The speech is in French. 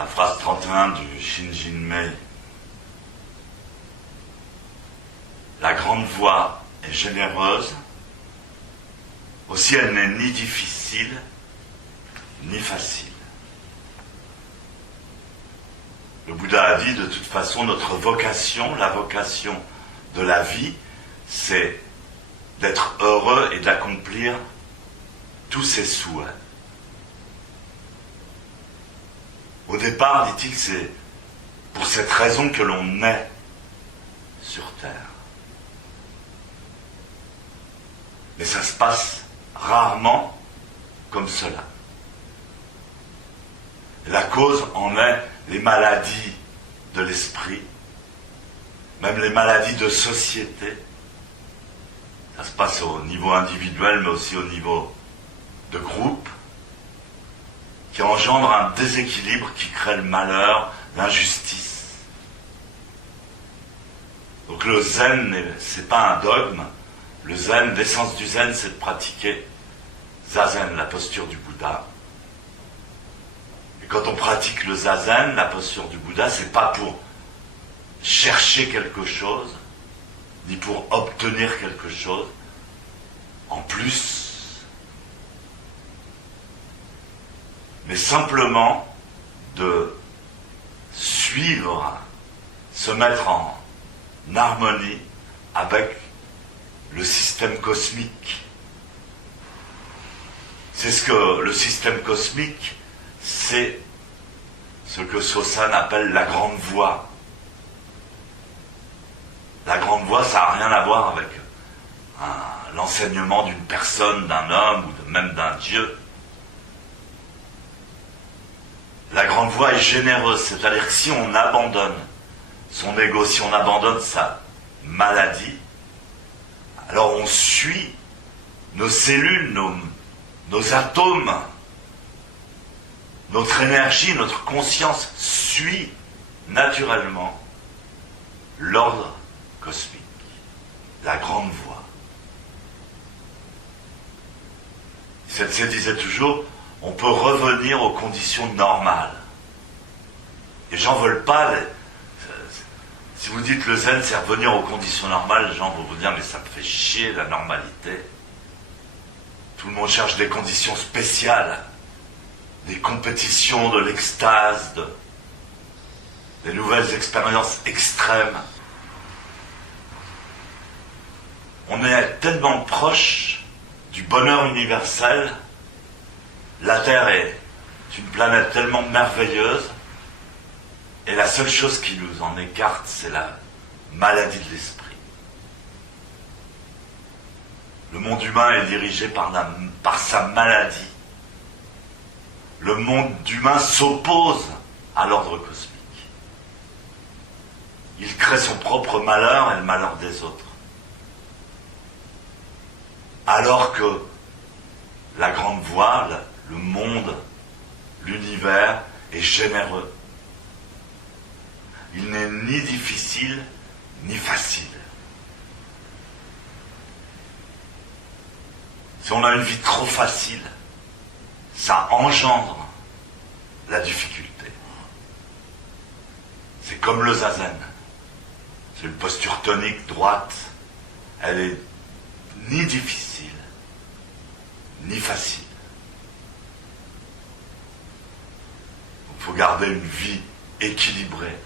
la phrase 31 du Shinjinmei. La grande voie est généreuse, aussi elle n'est ni difficile, ni facile. Le Bouddha a dit, de toute façon, notre vocation, la vocation de la vie, c'est d'être heureux et d'accomplir tous ses souhaits. Au départ, dit-il, c'est pour cette raison que l'on naît sur Terre. Mais ça se passe rarement comme cela. La cause en est les maladies de l'esprit, même les maladies de société. Ça se passe au niveau individuel, mais aussi au niveau de groupe, qui engendre un déséquilibre qui crée le malheur, l'injustice. Donc le zen, c'est pas un dogme. Le zen, l'essence du zen, c'est de pratiquer zazen, la posture du Bouddha. Et quand on pratique le zazen, la posture du Bouddha, c'est pas pour chercher quelque chose, ni pour obtenir quelque chose en plus, mais simplement de suivre, se mettre en harmonie avec le système cosmique. C'est ce que le système cosmique, c'est ce que Sosan appelle la grande voie. La grande voie, ça n'a rien à voir avec l'enseignement d'une personne, d'un homme ou même d'un dieu. La grande voie est généreuse, c'est-à-dire que si on abandonne son ego, si on abandonne sa maladie, alors on suit nos cellules, nos atomes, notre énergie, notre conscience suit naturellement l'ordre cosmique, la grande voie. Sensei disait toujours, on peut revenir aux conditions normales. Les gens ne veulent pas. Si vous dites le zen, c'est revenir aux conditions normales, les gens vont vous dire, mais ça me fait chier la normalité. Tout le monde cherche des conditions spéciales, des compétitions, de l'extase, des nouvelles expériences extrêmes. On est tellement proche du bonheur universel. La Terre est une planète tellement merveilleuse, et la seule chose qui nous en écarte, c'est la maladie de l'esprit. Le monde humain est dirigé par sa maladie. Le monde humain s'oppose à l'ordre cosmique. Il crée son propre malheur et le malheur des autres. Alors que la grande voie, le monde, l'univers est généreux. Il n'est ni difficile, ni facile. Si on a une vie trop facile, ça engendre la difficulté. C'est comme le zazen. C'est une posture tonique droite. Elle est ni difficile, ni facile. Il faut garder une vie équilibrée.